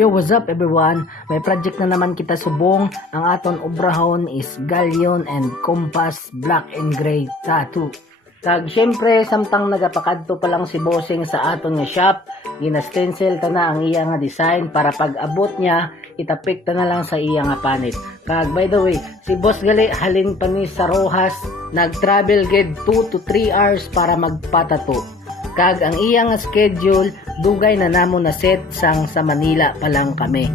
Yo, what's up everyone? May project na naman kita subong. Ang aton obrahon is Galleon and Compass Black and Gray Tattoo. Kag syempre samtang nagapakadto pa lang si Bossing sa aton nga shop, gina-stencil ta na ang iya nga design para pag abot niya itapik ta na lang sa iya nga panit. Kag by the way, si Boss Gali halin pa ni sa Rojas, nag-travel gid 2 to 3 hours para magpatato. Kag ang iyang schedule dugay na namo na set sang sa Manila pa lang kami.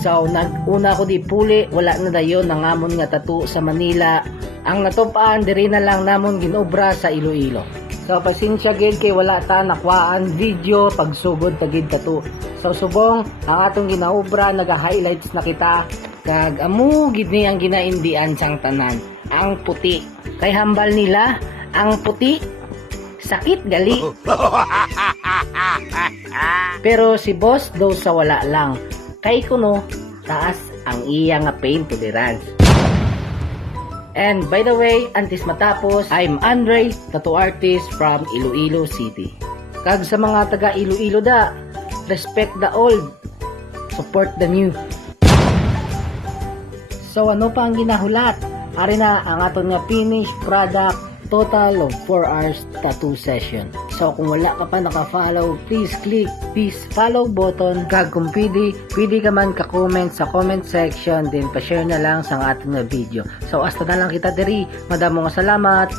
So naguna ko di puli, wala na dayon nangamon nga tattoo sa Manila. Ang natupaan diri na lang namon ginobra sa Iloilo. So pasensya gid kay wala ta nakwaan video pagsugod ta gid tattoo. So subong ang atong ginaobra naga-highlights na kita kag amo gid ni ang ginaindian sang tanan. Ang puti. Kay hambal nila ang puti sakit gali. Pero si boss daw sa wala lang. Kay kuno taas ang iya nga paint tolerance. And by the way, antes matapos, I'm Andre, tattoo artist from Iloilo City. Kag sa mga taga Iloilo da, respect the old, support the new. So ano pa ang ginahulat? Ari na ang aton nga finished product. Total of 4 hours tattoo session. So kung wala ka pa naka-follow, please click this follow button. Kag kung pwede ka man ka-comment sa comment section, then pa-share na lang sa ating video. So hasta na lang kita diri. Madamo nga salamat.